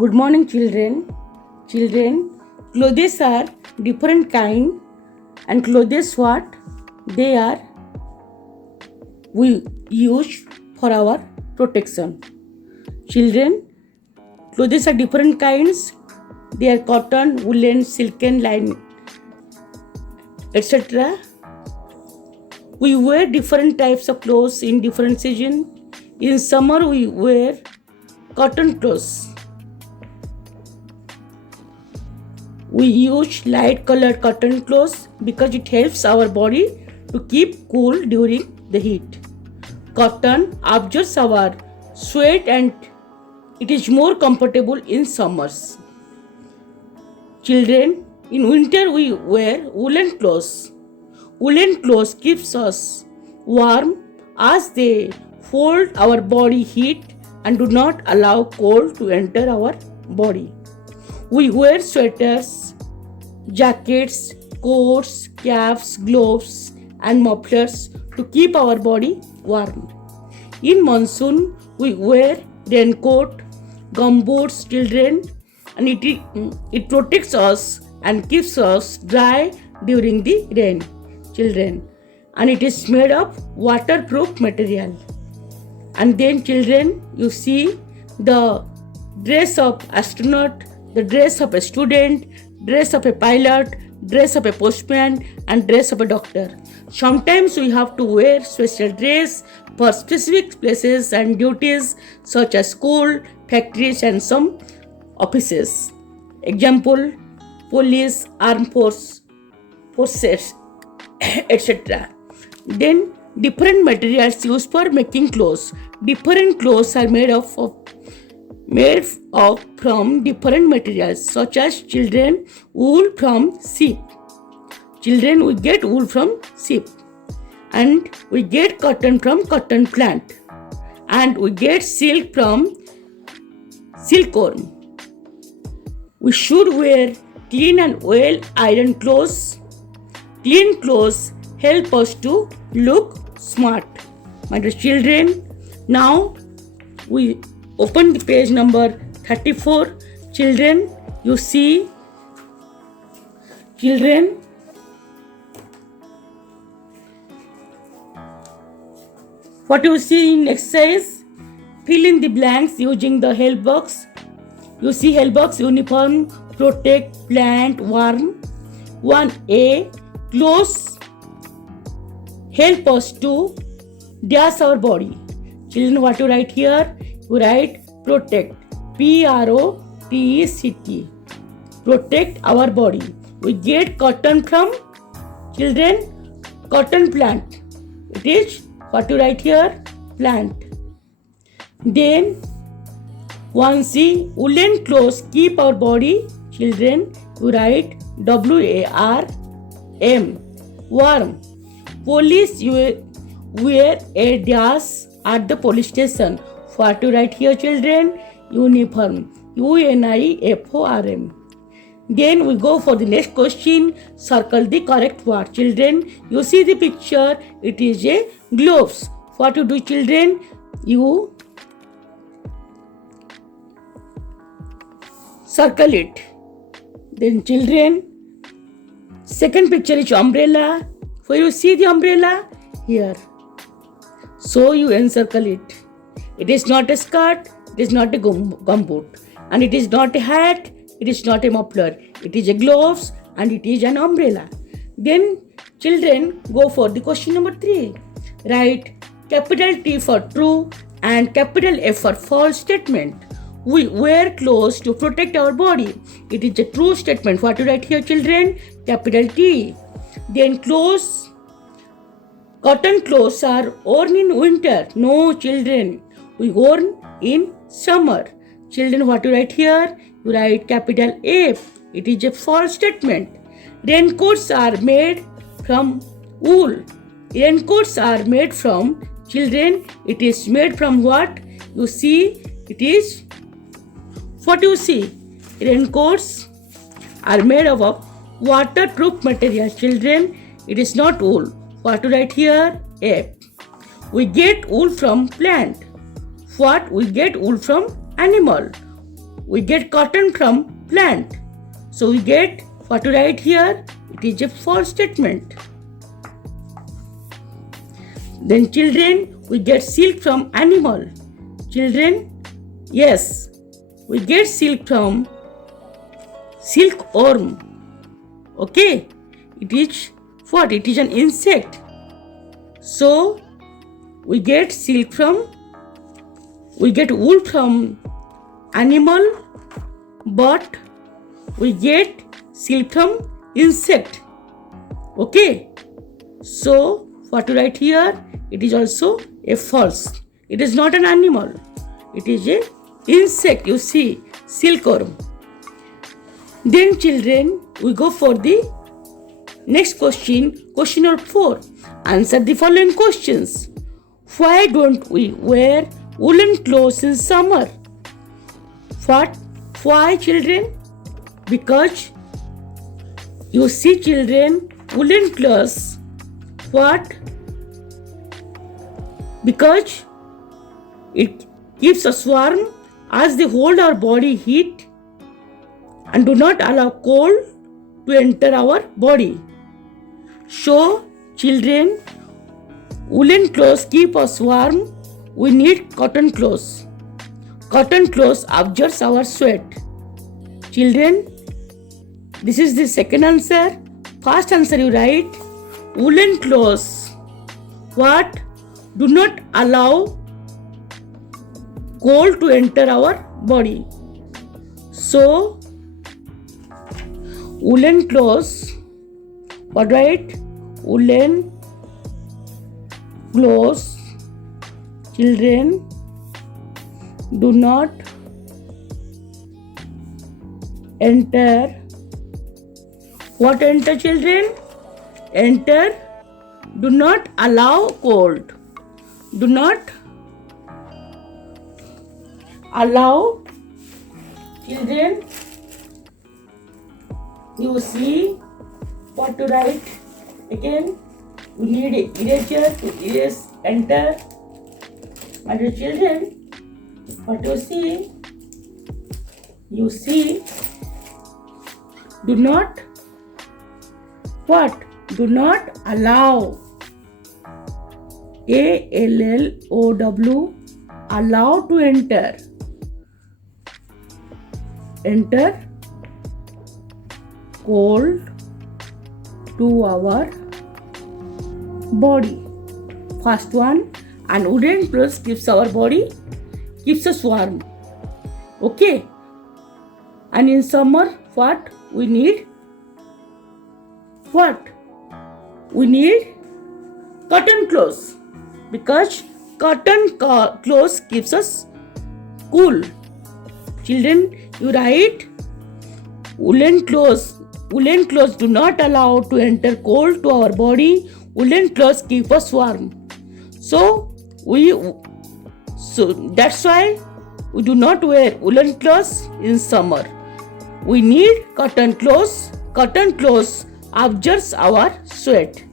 Good morning, children. Children, clothes are different kind, and clothes what they are we use for our protection. Children, clothes are different kinds. They are cotton, woolen, silken, linen, etc. We wear different types of clothes in different season. In summer, we wear cotton clothes. We use light colored cotton clothes because it helps our body to keep cool during the heat. Cotton absorbs our sweat and it is more comfortable in summers. Children, in winter we wear woolen clothes. Woolen clothes keeps us warm as they hold our body heat and do not allow cold to enter our body. We wear sweaters, jackets, coats, caps, gloves, and mufflers to keep our body warm. In monsoon, we wear raincoat, gumboots, children, and it protects us and keeps us dry during the rain, children. And it is made of waterproof material. And then, children, you see the dress of astronaut, the dress of a student, dress of a pilot, dress of a postman, and dress of a doctor. Sometimes we have to wear special dress for specific places and duties such as school, factories, and some offices. Example, police, armed forces, etc. Then different materials used for making clothes. Different clothes are made from different materials such as children, wool from sheep. Children, we get wool from sheep, and we get cotton from cotton plant, and we get silk from silkworm. We should wear clean and well ironed clothes. Clean clothes help us to look smart. My dear children, now we open the page number 34. Children, you see, children, what you see in exercise, fill in the blanks using the help box. You see help box: uniform, protect, plant, warm. 1A, clothes help us to dash our body. Children, what you write here? You write protect, PROTECT, protect our body. We get cotton from, children, cotton plant. It is what you write here, plant. Then 1C, woolen clothes keep our body. Children, you write WARM, warm. Police wear a dash at the police station. What you write here, children? Uniform, UNIFORM. Then we go for the next question. Circle the correct word. Children, you see the picture. It is a gloves. What you do, children? You circle it. Then, children, second picture is umbrella. Where you see the umbrella? Here. So you encircle it. It is not a skirt. It is not a gumboot. And it is not a hat. It is not a muffler. It is a gloves and it is an umbrella. Then, children, go for the question number 3. Write capital T for true and capital F for false statement. We wear clothes to protect our body. It is a true statement. What you write here, children? Capital T. Then cotton clothes are worn in winter. No, children. We worn in summer. Children, what you write here? You write capital F. It is a false statement. Raincoats are made from wool. Raincoats are made from, children, it is made from what? You see, it is, what you see? Raincoats are made of waterproof material. Children, it is not wool. What to write here? F. We get wool from plant. What? We get wool from animal. we get cotton from plant. So we get what to write here. It is a false statement. Then children, we get silk from animal. Children, yes, we get silk from silkworm. Okay, it is what? It is an insect. So we get wool from animal, but we get silk from insect. Okay, so what to write here? It is also a false. It is not an animal. It is a insect. You see, silkworm. Then children, we go for the next question. Question number 4. Answer the following questions. Why don't we wear woolen clothes in summer? What? Why, children? Because you see, children, woolen clothes. What? Because it keeps us warm as they hold our body heat and do not allow cold to enter our body. So, children, woolen clothes keep us warm. We need cotton clothes. Cotton clothes absorbs our sweat. Children, this is the second answer. First answer you write, woolen clothes. What? Do not allow cold to enter our body. So, woolen clothes. What right? Woolen clothes. Children, do not enter. What enter, children? Enter. Do not allow cold. Do not allow, children. You see what to write. Again, we need eraser to erase enter. And your children, what you see, do not what? Do not allow. ALLOW, allow to enter. Enter cold to our body. First one, and woolen clothes keeps our body, keeps us warm. Okay. And in summer, what we need? What? We need cotton clothes, because cotton clothes keeps us cool. Children, you write woolen clothes. Woolen clothes do not allow to enter cold to our body. Woolen clothes keep us warm. So that's why we do not wear woolen clothes in summer. We need cotton clothes. Cotton clothes absorbs our sweat.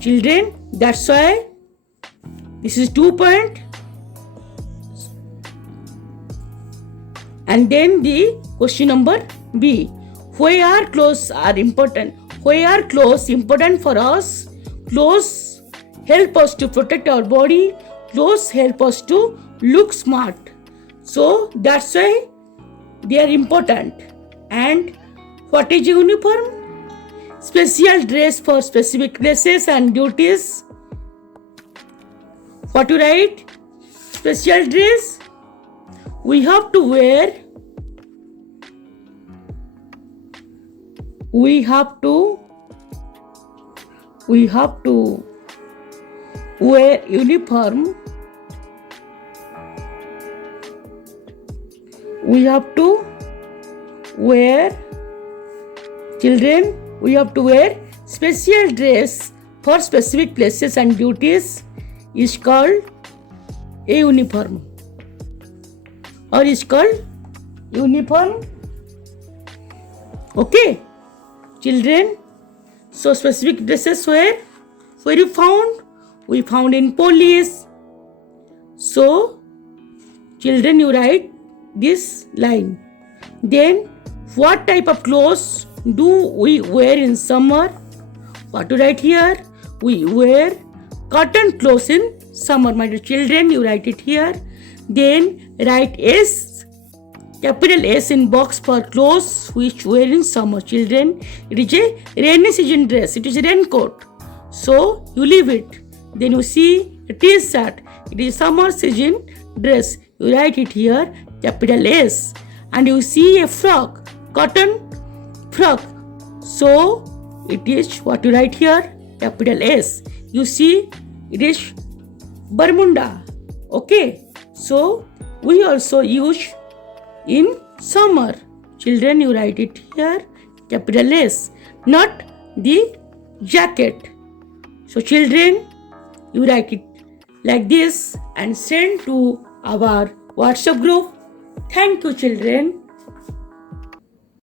Children, that's why this is 2 point. And then the question number B. Why are clothes are important? Why are clothes important for us? Clothes help us to protect our body. Clothes help us to look smart. So that's why they are important. And what is uniform? Special dress for specific places and duties. What to write? Special dress. We have to wear. We have to wear uniform. We have to wear, children, we have to wear special dress for specific places and duties is called a uniform, or is called uniform. Okay, children, so specific dresses where you found? We found in police. So children, you write this line. Then what type of clothes do we wear in summer? What to write here? We wear cotton clothes in summer. My dear children, you write it here. Then write S, capital S in box for clothes which wear in summer. Children, it is a rainy season dress. It is a raincoat. So you leave it. Then you see a t-shirt. It is summer season dress. You write it here, capital S. And you see a frock, cotton frock. So it is what you write here, capital S. You see it is Bermuda. Okay. So we also use in summer. Children, you write it here, capital S, not the jacket. So children, you write it like this and send to our WhatsApp group. Thank you, children.